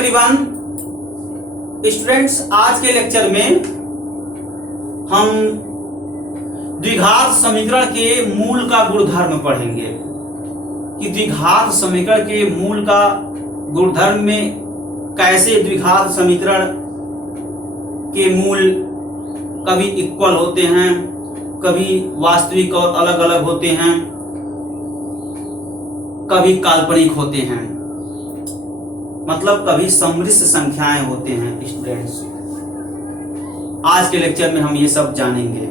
Everyone students, आज के lecture में हम द्विघात समीकरण के मूल का गुणधर्म पढ़ेंगे कि द्विघात समीकरण के मूल का गुणधर्म में कैसे द्विघात समीकरण के मूल कभी इक्वल होते हैं, कभी वास्तविक और अलग अलग होते हैं, कभी काल्पनिक होते हैं, मतलब कभी सम्मिश्र संख्याएं होते हैं। स्टूडेंट्स, आज के लेक्चर में हम ये सब जानेंगे।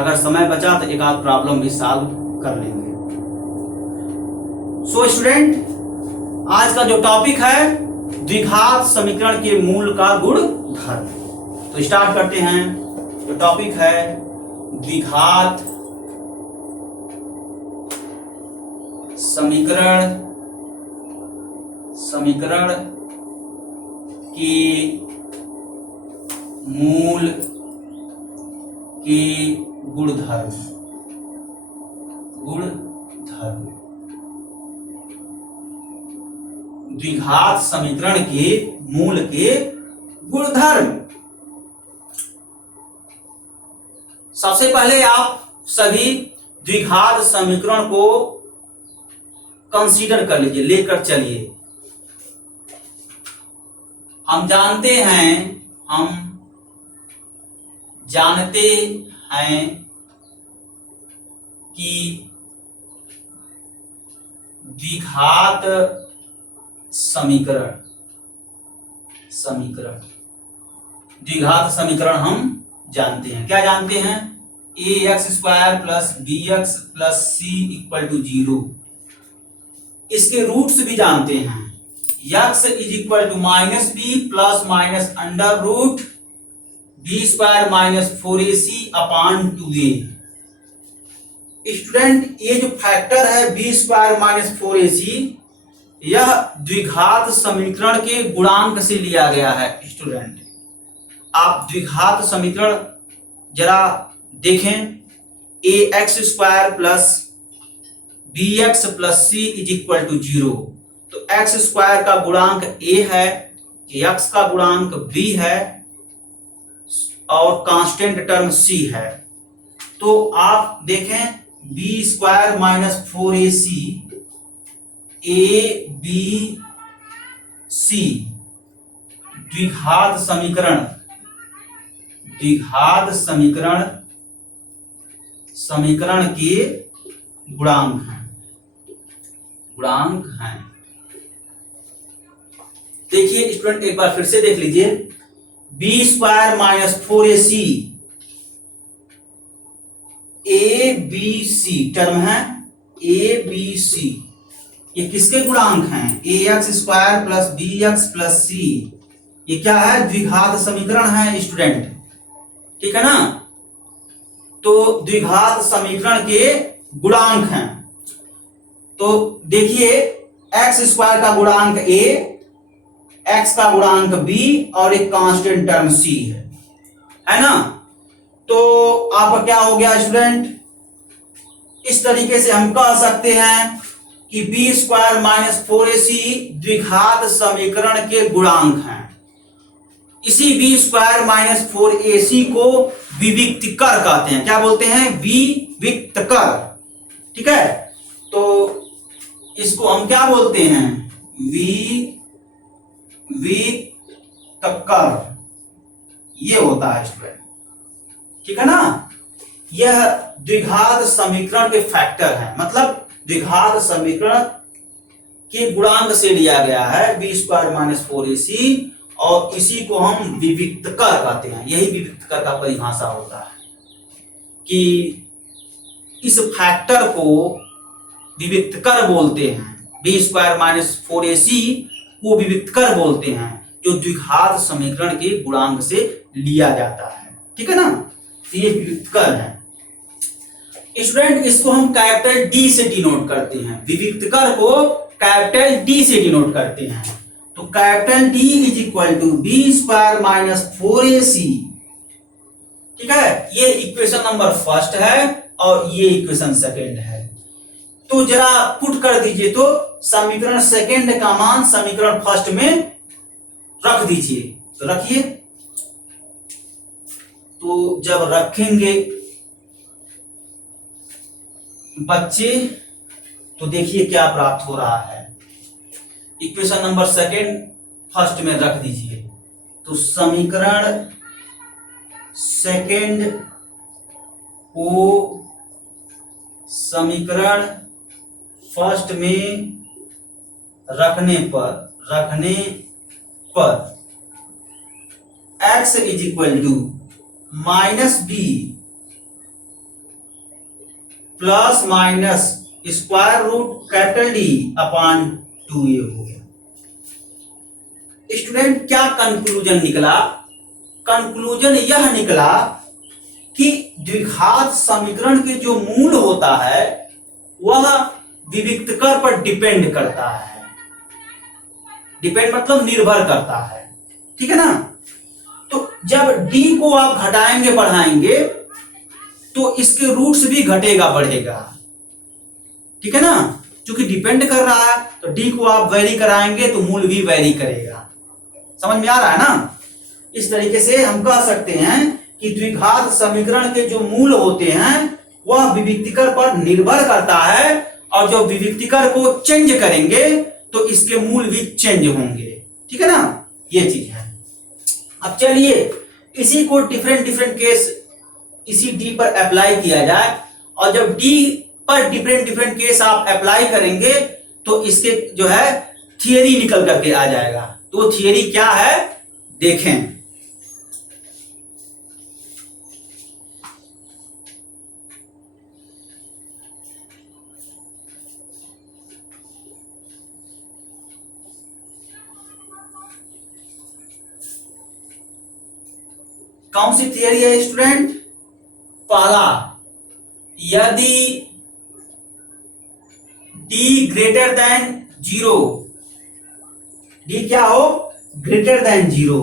अगर समय बचा तो एक आध प्रॉब्लम भी सॉल्व कर लेंगे। सो स्टूडेंट, आज का जो टॉपिक है द्विघात समीकरण के मूल का गुणधर्म। तो स्टार्ट करते हैं। जो टॉपिक है द्विघात समीकरण की मूल की गुणधर्म। द्विघात समीकरण के मूल के गुणधर्म। सबसे पहले आप सभी द्विघात समीकरण को कंसीडर कर लीजिए, लेकर चलिए। हम जानते हैं कि द्विघात समीकरण हम जानते हैं। क्या जानते हैं? ax² plus bx plus c equal to 0। इसके रूट्स भी जानते हैं। x is equal to minus B plus minus under root b² minus 4ac upon 2a। Student, ये जो फैक्टर है b² माइनस 4ac, यह द्विघात समीकरण के गुणांक से लिया गया है। स्टूडेंट, आप द्विघात समीकरण जरा देखें। ax² plus bx plus c is equal to 0। तो x² का गुणांक a है, x का गुणांक b है और कांस्टेंट टर्म c है। तो आप देखें b² माइनस 4ac abc द्विघात समीकरण के गुणांक हैं। देखिए स्टूडेंट, एक बार फिर से देख लीजिए। b² minus 4ac abc term है, abc ये किसके गुणांक हैं? ax² plus bx plus c। ये क्या है? द्विघात समीकरण है स्टूडेंट, ठीक है ना। तो द्विघात समीकरण के गुणांक हैं। तो देखिए, x² का गुणांक a, x का गुणांक b और एक कांस्टेंट टर्म c है ना। तो आपका क्या हो गया स्टूडेंट? इस तरीके से हम कह सकते हैं कि b² माइनस 4ac द्विघात समीकरण के गुणांक हैं। इसी b² माइनस 4ac को विविक्तकर कहते हैं। क्या बोलते हैं? विविक्तकर, ठीक है। तो इसको हम क्या बोलते हैं? विविक्तकर, ये होता है स्टूडेंट, ठीक है ना। यह द्विघात समीकरण के फैक्टर है, मतलब द्विघात समीकरण के गुणांक से लिया गया है b² माइनस 4ac, और इसी को हम विविक्तकर कहते हैं। यही विविक्तकर का परिभाषा होता है कि इस फैक्टर को विविक्तकर बोलते हैं। b² माइनस 4ac को विविक्तकर बोलते हैं, जो द्विघात समीकरण के गुणांक से लिया जाता है, ठीक है ना। ये विविक्तकर है स्टूडेंट। इसको हम कैपिटल D से डिनोट करते हैं। विविक्तकर को कैपिटल D से डिनोट करते हैं। तो capital D is equal to b² minus 4ac, ठीक है। ये इक्वेशन नंबर फर्स्ट है और ये इक्वेशन सेकेंड है। तो जरा पुट कर दीजिए। तो समीकरण सेकेंड का मान समीकरण फर्स्ट में रख दीजिए। तो रखिए, तो जब रखेंगे बच्चे तो देखिए क्या प्राप्त हो रहा है। इक्वेशन नंबर सेकेंड फर्स्ट में रख दीजिए। तो समीकरण सेकेंड को समीकरण फर्स्ट में रखने पर x is equal to minus B plus minus square root capital D upon 2a हो गया। स्टूडेंट क्या कंक्लूजन निकला? कंक्लूजन यह निकला कि द्विघात समीकरण के जो मूल होता है वह विविक्तकर पर डिपेंड करता है। डिपेंड मतलब निर्भर करता है, ठीक है ना। तो जब d को आप घटाएंगे बढ़ाएंगे तो इसके रूट्स भी घटेगा बढ़ेगा, ठीक है ना। क्योंकि डिपेंड कर रहा है तो d को आप वैरी कराएंगे तो मूल भी वैरी करेगा। समझ में आ रहा है ना। इस तरीके से हम कह सकते हैं कि द्विघात समीकरण के जो मूल होते हैं वह विविक्तिकर पर निर्भर करता है, और जब विविक्तिकर को चेंज करेंगे तो इसके मूल भी चेंज होंगे, ठीक है ना। ये चीज है। अब चलिए इसी को डिफरेंट केस इसी डी पर अप्लाई किया जाए, और जब डी पर डिफरेंट केस आप अप्लाई करेंगे तो इसके जो है थियरी निकल करके आ जाएगा। तो थियरी क्या है देखें। कौन सी थियरी है स्टूडेंट? पहला, यदि d ग्रेटर देन 0, d क्या हो? Greater than 0।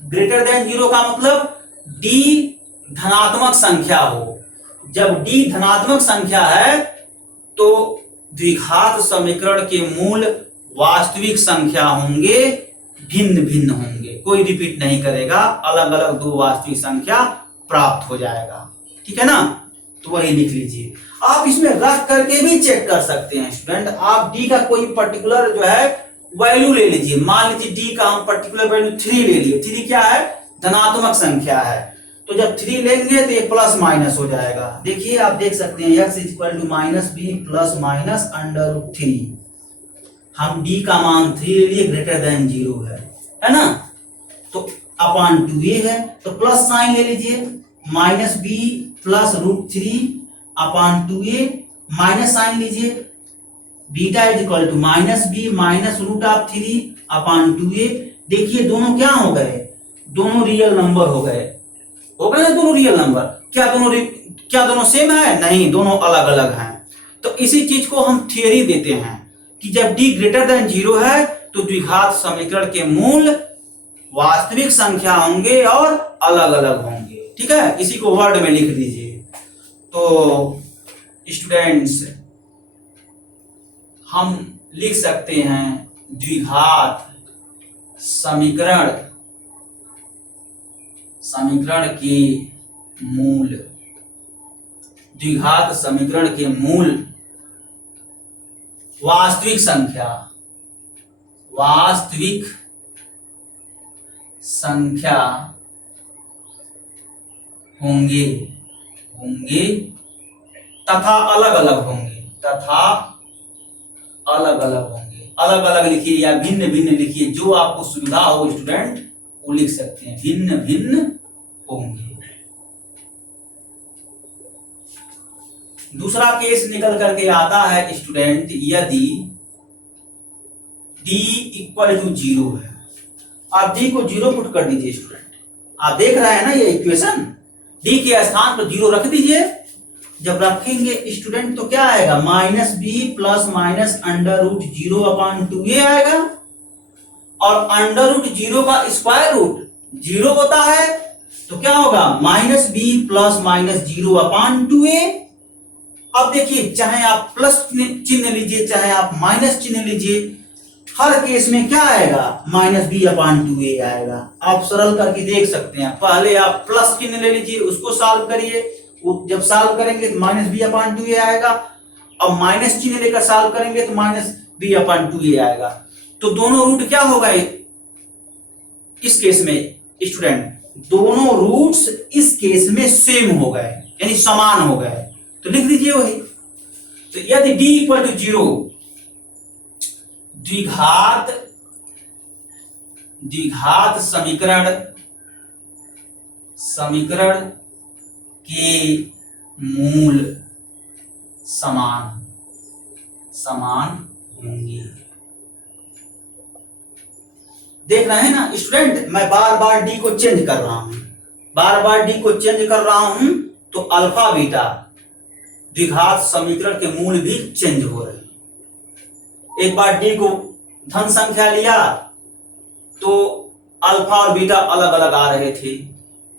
ग्रेटर देन 0 का मतलब d धनात्मक संख्या हो। जब d धनात्मक संख्या है तो द्विघात समीकरण के मूल वास्तविक संख्या होंगे, भिन्न भिन्न होंगे, कोई रिपीट नहीं करेगा, अलग अलग दो वास्तविक संख्या प्राप्त हो जाएगा, ठीक है ना। तो वही लिख लीजिए। आप इसमें रख करके भी चेक कर सकते हैं स्टूडेंट। आप डी का कोई पर्टिकुलर जो है वैल्यू ले लीजिए। मान लीजिए डी का हम पर्टिकुलर वैल्यू 3 ले लिए। 3 क्या है? धनात्मक संख्या है। तो जब 3 लेंगे तो ये प्लस माइनस हो जाएगा। देखिए आप देख सकते हैं x is equal to minus B plus minus under root 3। हम d का मान 3 ले लिए, ग्रेटर देन 0 है ना। तो अपॉन 2a है तो प्लस साइन ले लीजिए, minus B plus root 3 upon 2a, minus sign लीजिए, beta is equal to minus B minus root of 3 upon 2a। देखिए दोनों क्या हो गए? दोनों रियल नंबर हो गए ना दोनों रियल नंबर। क्या दोनों सेम है? नहीं, दोनों अलग अलग हैं। तो इसी चीज को हम थियरी देते हैं कि जब d ग्रेटर देन 0 है तो द्विघात समीकरण के मूल वास्तविक संख्या होंगे और अलग अलग होंगे, ठीक है। इसी को वर्ड में लिख दीजिए। तो स्टूडेंट्स हम लिख सकते हैं द्विघात समीकरण के मूल, द्विघात समीकरण के मूल वास्तविक संख्या होंगे तथा अलग अलग होंगे, अलग अलग लिखिए या भिन्न भिन्न लिखिए, जो आपको सुविधा हो स्टूडेंट वो लिख सकते हैं। भिन्न भिन्न होंगे। दूसरा केस निकल करके आता है स्टूडेंट, यदि d इक्वल टू 0 है। आप d को 0 पुट कर दीजिए स्टूडेंट। आप देख रहे हैं ना ये इक्वेशन, d के स्थान पर 0 रख दीजिए। जब रखेंगे स्टूडेंट तो क्या आएगा? Minus B plus minus under root 0 upon 2a आएगा। और अंडर रूट 0 का स्क्वायर रूट 0 होता है तो क्या होगा? Minus B plus minus 0 upon 2a। अब देखिए चाहे आप प्लस चिन्ह लीजिए चाहे आप माइनस चिन्ह लीजिए, हर केस में क्या आएगा, -b/2a आएगा। आप सरल करके देख सकते हैं। पहले आप प्लस चिन्ह ले लीजिए, उसको सॉल्व करिए, जब सॉल्व करेंगे तो -b/2a आएगा। अब माइनस चिन्ह लेकर सॉल्व करेंगे तो -b/2a आएगा। तो दोनों रूट क्या हो गए इस केस में स्टूडेंट, दोनों रूट्स इस केस में सेम हो गए, यानी समान हो गए। तो लिख दीजिए वही। तो यदि d = 0 द्विघात समीकरण के मूल समान होंगे। देख रहे हैं ना स्टूडेंट, मैं बार बार डी को चेंज कर रहा हूं, तो अल्फा बीटा द्विघात समीकरण के मूल भी चेंज हो रहे हैं। एक बार डी को धन संख्या लिया तो अल्फा और बीटा अलग अलग आ रहे थे।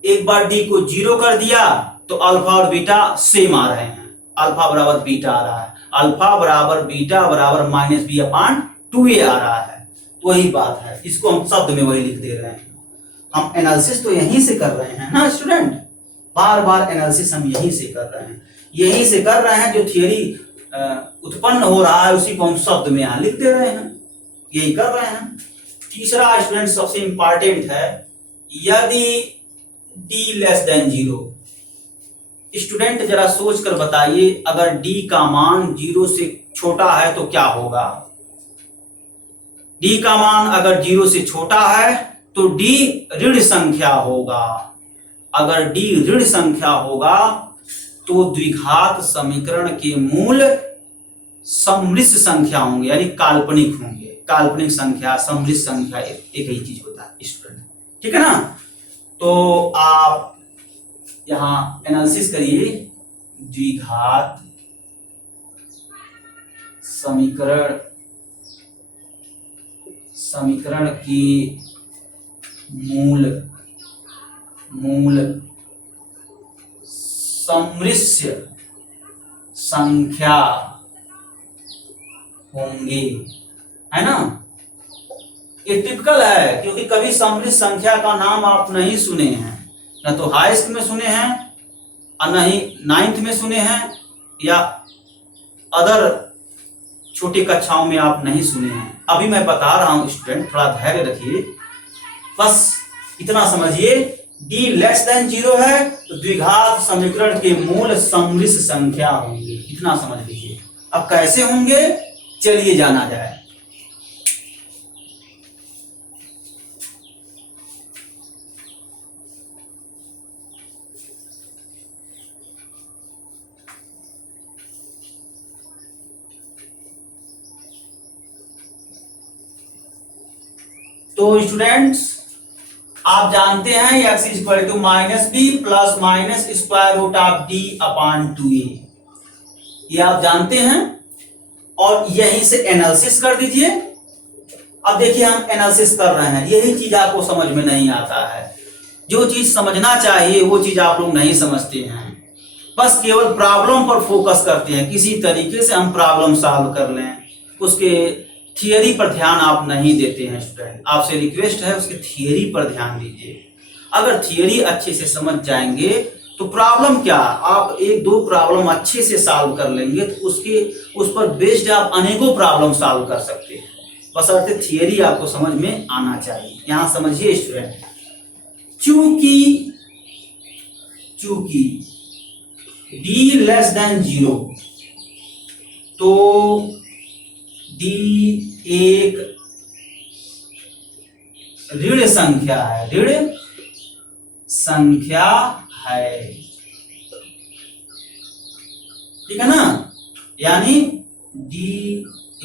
एक बार डी को 0 कर दिया तो अल्फा और बीटा सेम आ रहे हैं, अल्फा बराबर बीटा आ रहा है, अल्फा बराबर बीटा बराबर -b/2a आ रहा है। तो वही बात है, इसको हम शब्द में वही लिख दे रहे हैं। हम एनालिसिस तो यहीं से कर रहे हैं ना स्टूडेंट, बार बार एनालिसिस हम यहीं से कर रहे हैं, जो थियरी उत्पन्न हो रहा है उसी को हम शब्द में यहां लिख दे रहे हैं, यही कर रहे हैं। तीसरा स्टूडेंट सबसे इंपॉर्टेंट है, यदि d <0। स्टूडेंट जरा सोच कर बताइए, अगर d का मान 0 से छोटा है तो क्या होगा। d का मान अगर 0 से छोटा है तो d ऋण संख्या होगा। अगर d ऋण संख्या होगा तो द्विघात समीकरण के मूल सम्मिश्र संख्या होंगे, यानी काल्पनिक होंगे। काल्पनिक संख्या, सम्मिश्र संख्या एक ही चीज होता है स्टूडेंट, ठीक है ना। तो आप यहां एनालिसिस करिए, द्विघात समीकरण की मूल सम्मिश्र संख्या होंगे, है ना। ये टिपिकल है, क्योंकि कभी सम्मिश्र संख्या का नाम आप नहीं सुने हैं, ना तो हाई स्कूल में सुने हैं और न ही 9th में सुने हैं, या अदर छोटी कक्षाओं में आप नहीं सुने हैं। अभी मैं बता रहा हूं स्टूडेंट, थोड़ा धैर्य रखिए, बस इतना समझिए। d <0 है तो द्विघात समीकरण के मूल सम्मिश्र संख्या होंगे, इतना समझ लीजिए। अब कैसे होंगे, चलिए जाना जाए। तो स्टूडेंट्स आप जानते हैं x = -b ± √d/2a, ये आप जानते हैं, और यहीं से एनालिसिस कर दीजिए। अब देखिए हम एनालिसिस कर रहे हैं, यही चीज आपको समझ में नहीं आता है। जो चीज समझना चाहिए वो चीज आप लोग नहीं समझते हैं, बस केवल प्रॉब्लम पर फोकस करते हैं। किसी तरीके से हम प्रॉब्लम सॉल्व कर लें, उसके थियरी पर ध्यान आप नहीं देते हैं स्टूडेंट। आपसे रिक्वेस्ट है उसके थियरी पर ध्यान दीजिए। अगर थियरी अच्छे से समझ जाएंगे तो प्रॉब्लम क्या, आप 1-2 प्रॉब्लम अच्छे से सॉल्व कर लेंगे तो उस पर बेस्ड आप अनेकों प्रॉब्लम सॉल्व कर सकते हैं। बस अर्थ थियरी आपको समझ में आना चाहिए। यहां समझिए स्टूडेंट, चूंकि d <0 तो d एक ऋण संख्या है, ठीक है ना, यानी d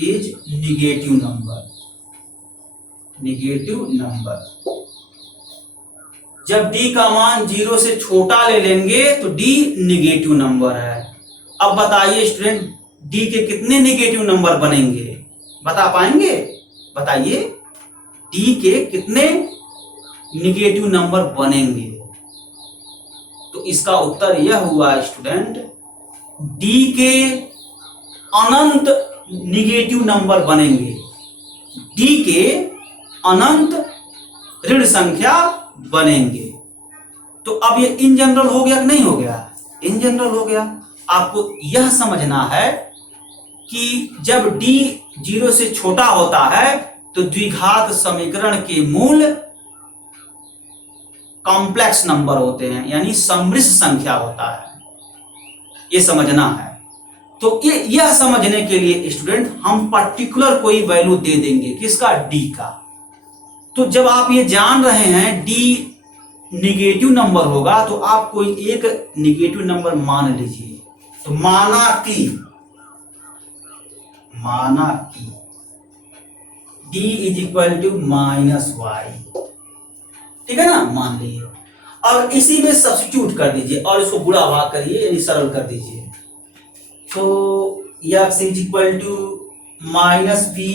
इज निगेटिव नंबर। जब d का मान 0 से छोटा ले लेंगे तो d निगेटिव नंबर है। अब बताइए स्टूडेंट, d के कितने निगेटिव नंबर बनेंगे, बता पाएंगे, बताइए d के कितने निगेटिव नंबर बनेंगे। तो इसका उत्तर यह हुआ स्टूडेंट, d के अनंत निगेटिव नंबर बनेंगे। डी के अनंत ऋण संख्या बनेंगे। तो अब ये इन जनरल हो गया कि नहीं हो गया? इन जनरल हो गया। आपको यह समझना है कि जब डी 0 से छोटा होता है तो द्विघात समीकरण के मूल कॉम्प्लेक्स नंबर होते हैं, यानी सम्मिश्र संख्या होता है। ये समझना है। तो यह समझने के लिए स्टूडेंट हम पर्टिकुलर कोई वैल्यू दे देंगे, किसका? डी का। तो जब आप ये जान रहे हैं डी निगेटिव नंबर होगा तो आप कोई एक निगेटिव नंबर मान लीजिए। तो माना कि d is equal to -y, ठीक है ना, मान लीजिए। और इसी में सब्स्टिट्यूट कर दीजिए और इसको गुणा भाग करिए, यानी सरल कर दीजिए। तो x is equal to -b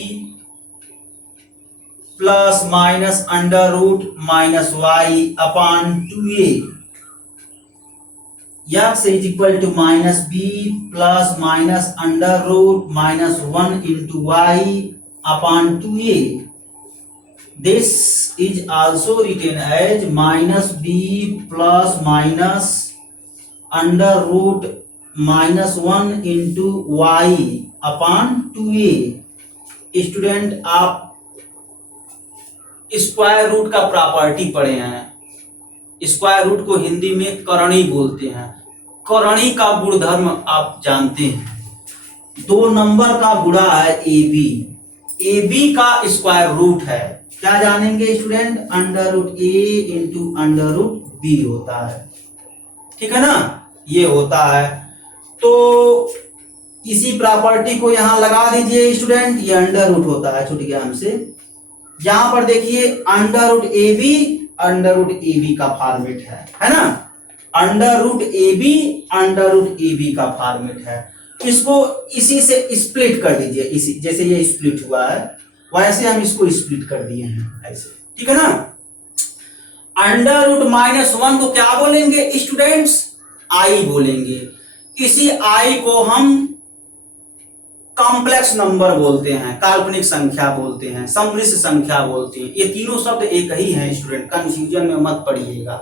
plus minus under root -y upon 2a, x is equal to -b plus minus under root -1 into y upon 2a. This is also written as -b plus minus under root -1 into y upon 2a. Student आप square root का property पढ़े हैं। Square root को हिंदी में करणी बोलते हैं। करणी का गुणधर्म आप जानते हैं। दो नंबर का गुणा है AB, AB का स्क्वायर रूट है, क्या जानेंगे student? Under root A into under root B होता है, ठीक है ना, ये होता है। तो इसी प्रॉपर्टी को यहां लगा दीजिए स्टूडेंट, ये अंडर रूट होता है, छूट गया हमसे। यहां पर देखिए अंडर रूट ए बी का फॉर्मेट है ना, अंडर रूट ए बी का फॉर्मेट है। इसको इसी से स्प्लिट कर दीजिए, इसी जैसे ये स्प्लिट हुआ है वैसे हम इसको स्प्लिट कर दिए हैं ऐसे, ठीक है ना। अंडर रूट -1 को क्या बोलेंगे स्टूडेंट्स? आई बोलेंगे। इसी आई को हम कॉम्प्लेक्स नंबर बोलते हैं, काल्पनिक संख्या बोलते हैं, सम्मिश्र संख्या बोलते हैं। ये तीनों शब्द एक ही हैं स्टूडेंट, कंफ्यूजन में मत पड़िएगा।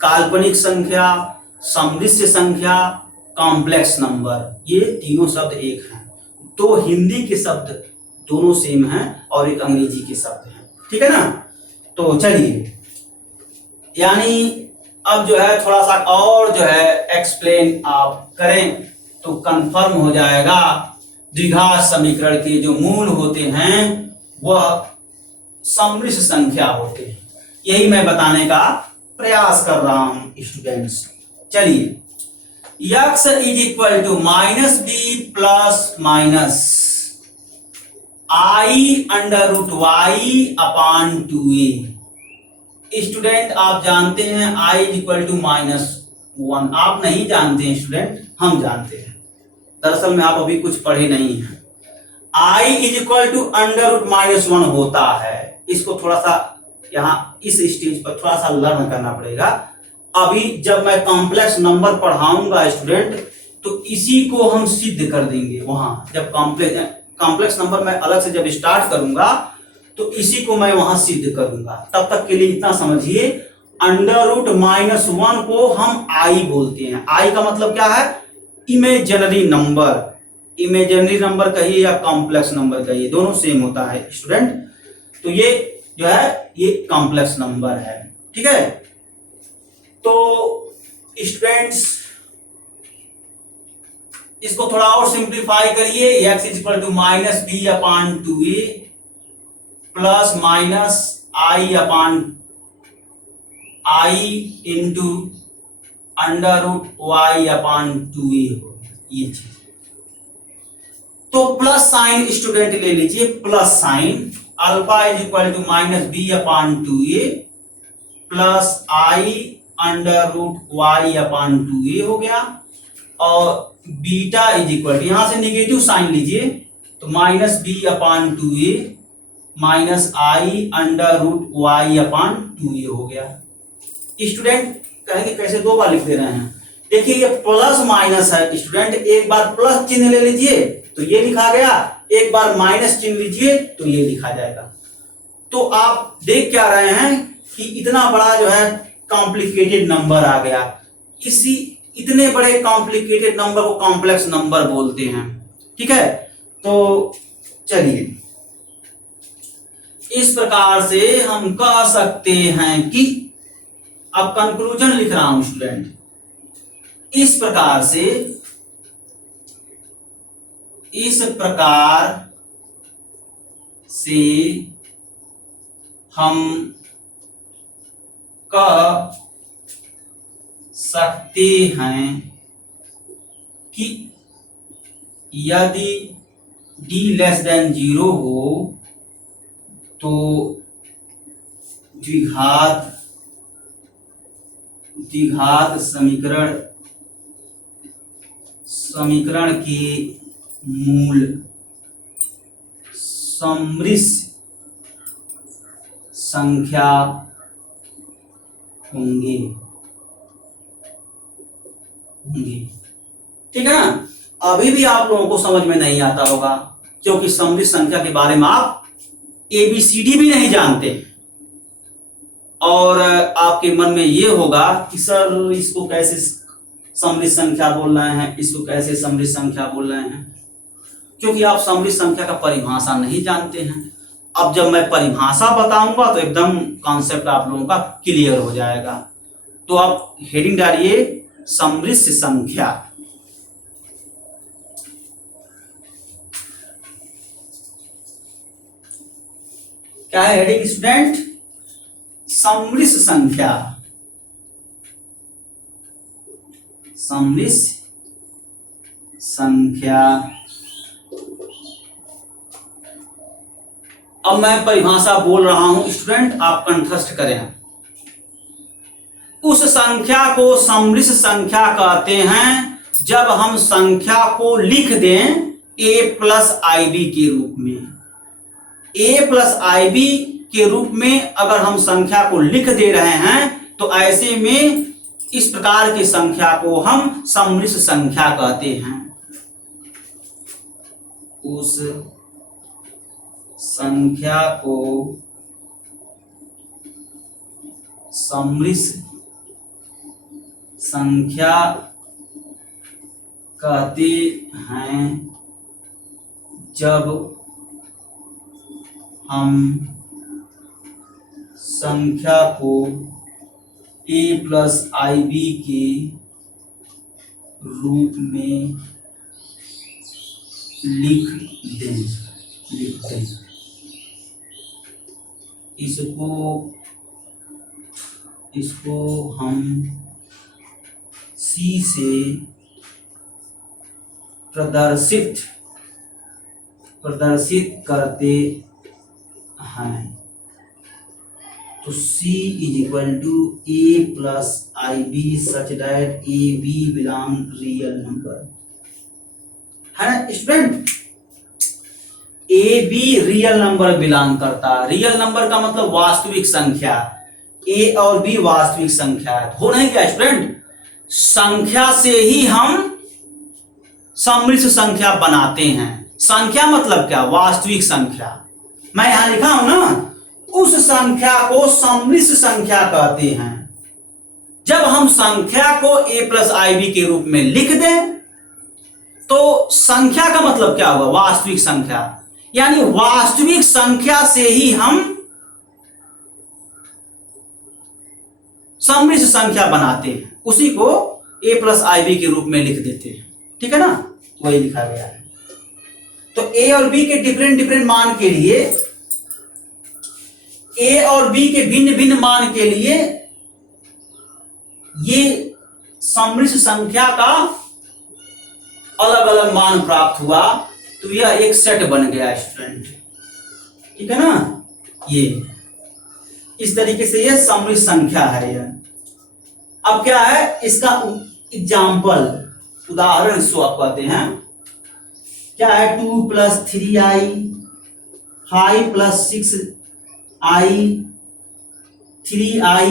काल्पनिक संख्या, सम्मिश्र संख्या, कॉम्प्लेक्स नंबर, ये तीनों शब्द एक हैं। दो हिंदी के शब्द दोनों सेम हैं और एक अंग्रेजी के शब्द हैं, ठीक है ना। तो चलिए, यानी अब जो है थोड़ा सा और जो है एक्सप्लेन आप करें तो कंफर्म हो जाएगा। द्विघात समीकरण के जो मूल होते हैं वह सम्मिश्र संख्या होते हैं, यही मैं बताने का प्रयास कर रहा हूं स्टूडेंट्स। चलिए, x is equal to -b plus minus i under root y upon 2a। Student आप जानते हैं i इज इक्वल टू -1, आप नहीं जानते हैं स्टूडेंट, हम जानते हैं। दरअसल में आप अभी कुछ पढ़े नहीं हैं। i is equal to under root -1 होता है। इसको थोड़ा सा यहाँ इस स्टेज पर थोड़ा सा लर्न करना पड़ेगा। अभी जब मैं कॉम्प्लेक्स नंबर पढ़ाऊंगा स्टूडेंट तो इसी को हम सिद्ध कर देंगे। वहां जब कॉम्प्लेक्स नंबर मैं अलग से जब स्टार्ट करूंगा तो इसी को मैं वहां सिद्ध करूंगा। तब तक के लिए इतना समझिए, अंडर रूट -1 को हम आई बोलते हैं। आई का मतलब क्या है? Imaginary number. इमेजिनरी नंबर कहिए या कॉम्प्लेक्स नंबर कहिए, दोनों सेम होता है स्टूडेंट। तो ये जो है ये कॉम्प्लेक्स नंबर है, ठीक है। तो स्टूडेंट्स इसको थोड़ा और सिंप्लीफाई करिए। x is equal to -b upon 2a plus minus i upon i into under root y upon 2a हो गया ये चीज। तो प्लस साइन स्टूडेंट ले लीजिए, plus sign alpha is equal to -b upon 2a plus i under root y upon 2a हो गया। और बीटा इज इक्वल टू, यहां से निगेटिव साइन लीजिए तो -b upon 2a minus i under root y upon 2a हो गया। Student कहेंगे कैसे दो बार लिख दे रहे हैं? देखिए ये प्लस माइनस है स्टूडेंट, एक बार प्लस चिन्ह ले लीजिए तो ये लिखा गया, एक बार माइनस चिन्ह लीजिए तो ये लिखा जाएगा। तो आप देख क्या रहे हैं कि इतना बड़ा जो है कॉम्प्लिकेटेड नंबर आ गया। इसी इतने बड़े कॉम्प्लिकेटेड नंबर को कॉम्प्लेक्स नंबर बोलते हैं। ठीक है, तो चलिए इस प्रकार से हम कह सकते हैं कि, अब कंक्लूजन लिख रहा हूं स्टूडेंट, इस प्रकार से हम कह सकते हैं कि यदि d लेस देन 0 हो तो द्विघात समीकरण के मूल सम्मिश्र संख्या होंगे। ठीक है ना। अभी भी आप लोगों को समझ में नहीं आता होगा क्योंकि सम्मिश्र संख्या के बारे में आप ABCD भी नहीं जानते, और आपके मन में ये होगा कि सर इसको कैसे सम्मिश्र संख्या बोल रहे हैं, इसको कैसे सम्मिश्र संख्या बोल रहे हैं, क्योंकि आप सम्मिश्र संख्या का परिभाषा नहीं जानते हैं। अब जब मैं परिभाषा बताऊंगा तो एकदम कॉन्सेप्ट आप लोगों का क्लियर हो जाएगा। तो आप हेडिंग डालिए सम्मिश्र संख्या। क्या है हेडिंग स्टूडेंट? सम्मिश्र संख्या। सम्मिश्र संख्या। अब मैं परिभाषा बोल रहा हूं स्टूडेंट, आप कंठस्थ करें। उस संख्या को सम्मिश्र संख्या कहते हैं जब हम संख्या को लिख दें a प्लस IB के रूप में। a प्लस IB के रूप में अगर हम संख्या को लिख दे रहे हैं तो ऐसे में इस प्रकार की संख्या को हम सम्मिश्र संख्या कहते हैं। उस संख्या को सम्मिश्र संख्या कहते हैं जब हम संख्या को a प्लस IB के रूप में लिख दें। इसको हम C से प्रदर्शित करते हैं। तो C is equal to a plus IB such that AB belong real number, है ना student. AB real number belong करता है। रियल नंबर का मतलब वास्तविक संख्या। A और B वास्तविक संख्या है। हो नहीं क्या स्टूडेंट? संख्या से ही हम सम्मिश्र संख्या बनाते हैं। संख्या मतलब क्या? वास्तविक संख्या। मैं यहां लिखा हूं ना, उस संख्या को सम्मिश्र संख्या कहते हैं जब हम संख्या को a प्लस IB के रूप में लिख दें। तो संख्या का मतलब क्या हुआ? वास्तविक संख्या। यानी वास्तविक संख्या से ही हम सम्मिश्र संख्या बनाते हैं, उसी को a प्लस IB के रूप में लिख देते हैं। ठीक है ना, वही लिखा गया है। तो a और b के डिफरेंट मान के लिए, a और b के भिन्न भिन्न मान के लिए ये सम्मिश्र संख्या का अलग अलग मान प्राप्त हुआ, तो यह एक सेट बन गया स्टूडेंट। ठीक है ना, ये इस तरीके से ये सम्मिश्र संख्या है। यह अब क्या है, इसका एग्जाम्पल, उदाहरण इसको आप कहते हैं। क्या है? 2 plus 3i, 5 plus 6i, 3i,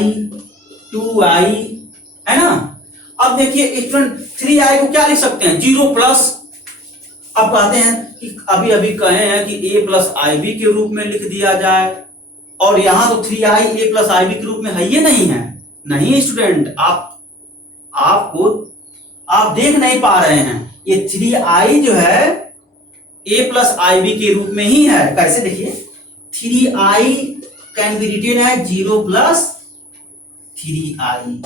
2i, है ना। अब देखिए स्टूडेंट 3i को क्या लिख सकते हैं? 0 प्लस अब कहते हैं कि अभी अभी कहे हैं कि a प्लस आई बी के रूप में लिख दिया जाए, और यहां तो 3i a plus I B के रूप में है, ये नहीं है। नहीं स्टूडेंट, आप देख नहीं पा रहे हैं, ये 3i जो है a प्लस आई बी के रूप में ही है। कैसे देखिए, 3i कैन बी रिटेन है 0 प्लस 3i।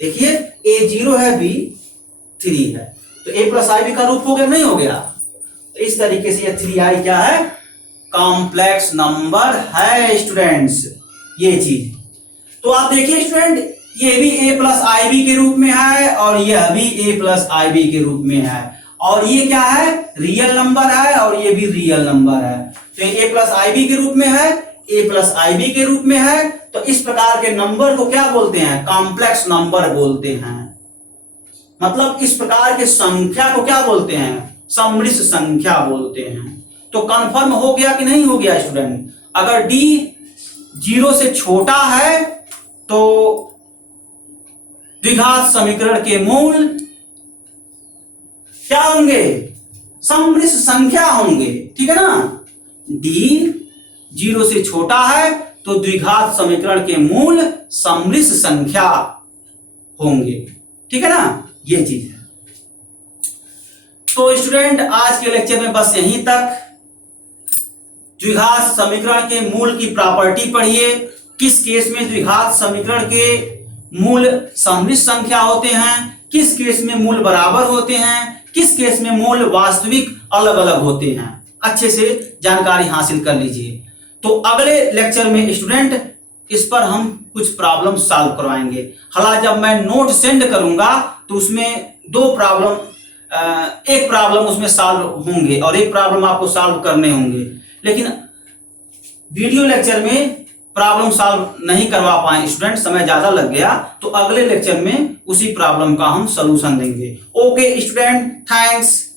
देखिए a 0 है, b 3 है, तो a प्लस आई बी का रूप हो गया, नहीं हो गया? तो इस तरीके से ये 3i क्या है, कॉम्प्लेक्स नंबर है स्टूडेंट्स, ये चीज। तो आप देखिए स्टूडेंट, ये भी a प्लस आई बी के रूप में है और यह भी a प्लस आई बी के रूप में है, और ये क्या है, रियल नंबर है, और ये भी रियल नंबर है। तो a प्लस आई बी के रूप में है, a प्लस आई बी के रूप में है, तो इस प्रकार के नंबर को क्या बोलते हैं, कॉम्प्लेक्स नंबर बोलते हैं। मतलब इस प्रकार के संख्या को क्या बोलते हैं, सम्मिश्र संख्या बोलते हैं। तो कंफर्म हो गया कि नहीं हो गया स्टूडेंट? अगर d 0 से छोटा है तो द्विघात समीकरण के मूल क्या होंगे, सम्मिश्र संख्या होंगे, ठीक है ना। d 0 से छोटा है तो द्विघात समीकरण के मूल सम्मिश्र संख्या होंगे, ठीक है ना, ये चीज है। तो स्टूडेंट आज के लेक्चर में बस यहीं तक। द्विघात समीकरण के मूल की प्रॉपर्टी पढ़िए, किस केस में द्विघात समीकरण के मूल सम्मिश्र संख्या होते हैं, किस केस में मूल बराबर होते हैं, किस केस में मूल वास्तविक अलग अलग होते हैं, अच्छे से जानकारी हासिल कर लीजिए। तो अगले लेक्चर में स्टूडेंट इस पर हम कुछ प्रॉब्लम सॉल्व करवाएंगे। हालांकि जब मैं नोट सेंड करूंगा तो उसमें एक प्रॉब्लम उसमें सॉल्व होंगे और एक प्रॉब्लम आपको सॉल्व करने होंगे, लेकिन वीडियो लेक्चर में प्रॉब्लम सॉल्व नहीं करवा पाए स्टूडेंट, समय ज्यादा लग गया, तो अगले लेक्चर में उसी प्रॉब्लम का हम सलूशन देंगे। Okay student, thanks.